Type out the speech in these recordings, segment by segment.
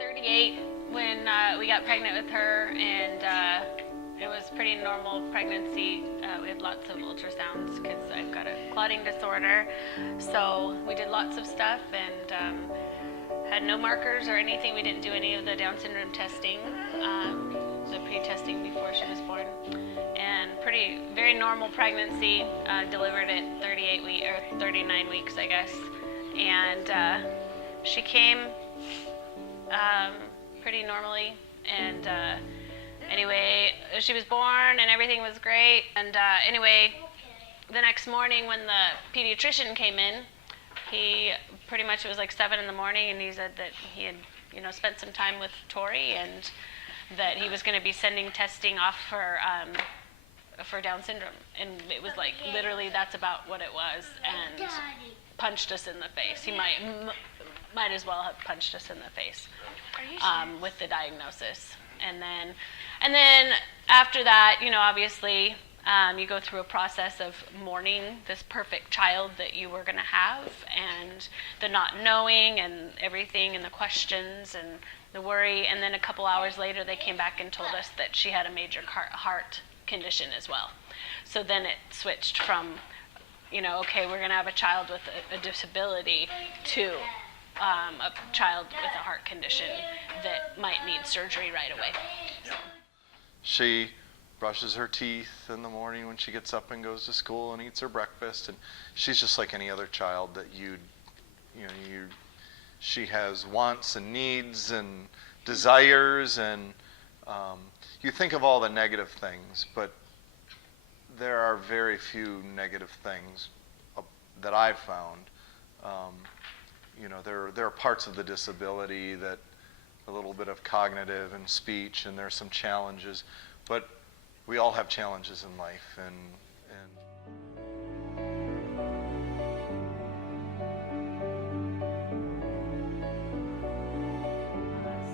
38 when we got pregnant with her, and it was pretty normal pregnancy. We had lots of ultrasounds because I've got a clotting disorder. So we did lots of stuff and had no markers or anything. We didn't do any of the Down syndrome testing, the pre-testing before she was born. And very normal pregnancy, delivered at 39 weeks, I guess. And she came pretty normally, and anyway, she was born and everything was great. And anyway, the next morning when the pediatrician came in, he pretty much, it was like 7 in the morning, and he said that he had, spent some time with Tori, and that he was going to be sending testing off for Down syndrome. And it was like, literally, that's about what it was, and punched us in the face. He might as well have punched us in the face with the diagnosis. And then after that, obviously, you go through a process of mourning this perfect child that you were going to have, and the not knowing and everything, and the questions and the worry. And then a couple hours later, they came back and told us that she had a major heart condition as well. So then it switched from, okay, we're going to have a child with a disability, to a child with a heart condition that might need surgery right away. She brushes her teeth in the morning when she gets up and goes to school and eats her breakfast, and she's just like any other child that she has wants and needs and desires, and you think of all the negative things, but there are very few negative things that I've found. There are parts of the disability that a little bit of cognitive and speech, and there's some challenges, but we all have challenges in life, and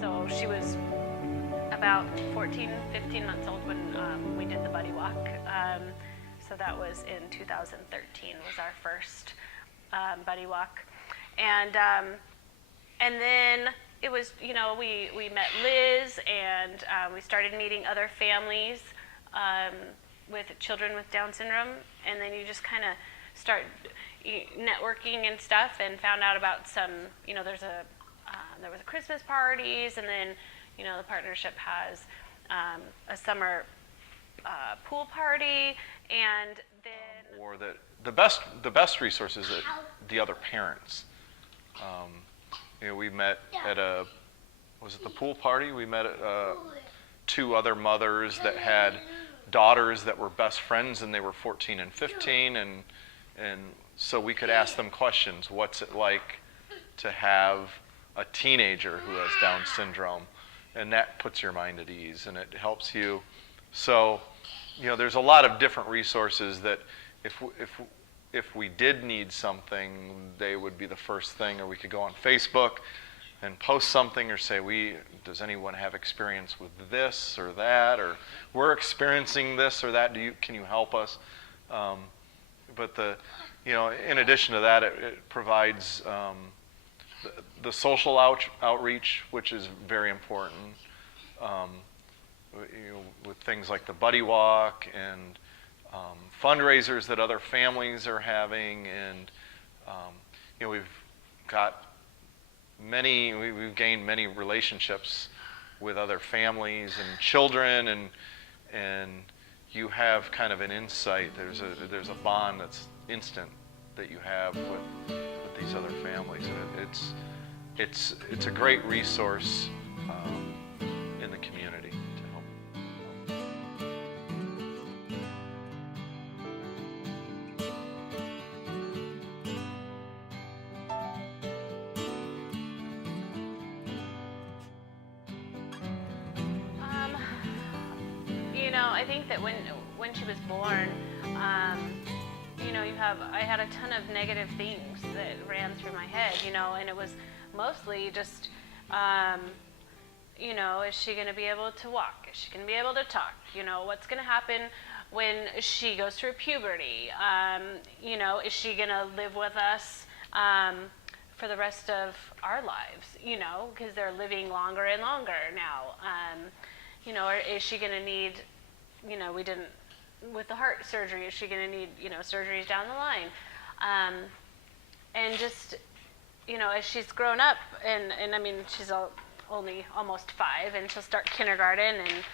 So she was about 14, 15 months old when we did the buddy walk. So that was in 2013 was our first buddy walk. And then it was, we met Liz, and we started meeting other families with children with Down syndrome, and then you just kind of start networking and stuff, and found out about some, there was a Christmas parties, and then, the partnership has a summer pool party, and then... Or the best resources are the other parents. We met at was it the pool party? We met two other mothers that had daughters that were best friends, and they were 14 and 15, and so we could ask them questions. What's it like to have a teenager who has Down syndrome? And that puts your mind at ease, and it helps you. So, there's a lot of different resources that if we did need something, they would be the first thing, or we could go on Facebook and post something, or say, does anyone have experience with this or that, or we're experiencing this or that, can you help us? But in addition to that, it provides the social outreach, which is very important, with things like the buddy walk and fundraisers that other families are having, and we've gained many relationships with other families and children, and you have kind of an insight. There's a bond that's instant that you have with these other families, and it's a great resource in the community to help. I think that when she was born, I had a ton of negative things that ran through my head, and it was mostly just, is she going to be able to walk? Is she going to be able to talk? What's going to happen when she goes through puberty? Is she going to live with us for the rest of our lives, because they're living longer and longer now. Or is she going to need, we didn't, with the heart surgery, is she going to need, surgeries down the line? And just, as she's grown up, and I mean, she's only almost 5, and she'll start kindergarten, and,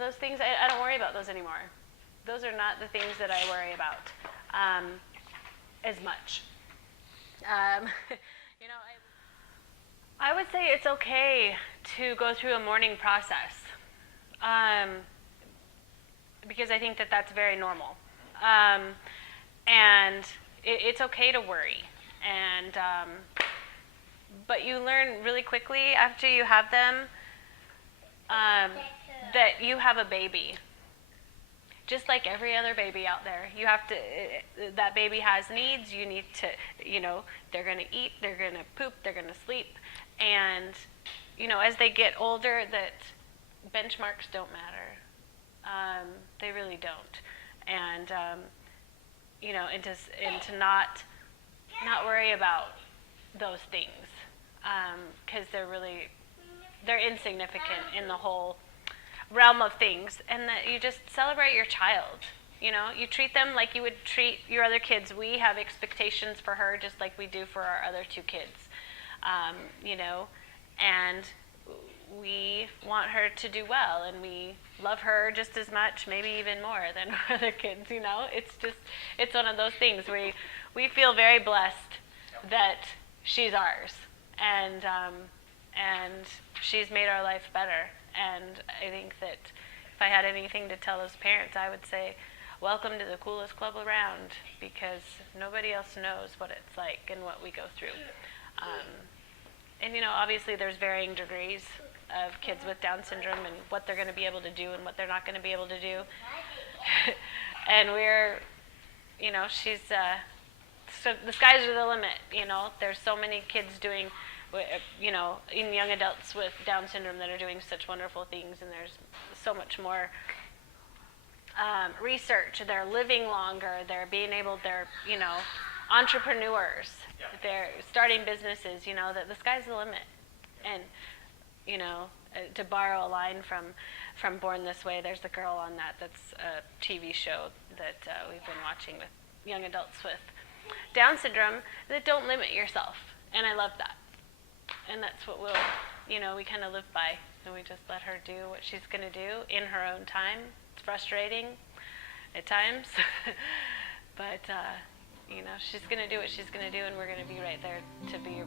those things, I don't worry about those anymore. Those are not the things that I worry about as much. I would say it's okay to go through a mourning process, because I think that that's very normal. And it's okay to worry. And but you learn really quickly after you have them that you have a baby. Just like every other baby out there, you have to. That baby has needs. You need to. They're going to eat. They're going to poop. They're going to sleep. And as they get older, that benchmarks don't matter. They really don't. And and to not worry about those things, because they're insignificant in the whole realm of things, and that you just celebrate your child. You treat them like you would treat your other kids. We have expectations for her just like we do for our other 2 kids, and we want her to do well, and we love her just as much, maybe even more than our other kids. It's one of those things. We feel very blessed that she's ours, and she's made our life better. And I think that if I had anything to tell those parents, I would say, welcome to the coolest club around, because nobody else knows what it's like and what we go through. And obviously there's varying degrees of kids with Down syndrome and what they're going to be able to do and what they're not going to be able to do. And she's, so the skies are the limit. There's so many kids doing, in young adults with Down syndrome that are doing such wonderful things, and there's so much more research. They're living longer. They're entrepreneurs. Yeah. They're starting businesses. That the sky's the limit. And to borrow a line from Born This Way, there's a girl on that's a TV show that we've been watching with young adults with Down syndrome, that don't limit yourself. And I love that. And that's what we kind of live by. And we just let her do what she's going to do in her own time. It's frustrating at times. But, she's going to do what she's going to do, and we're going to be right there to be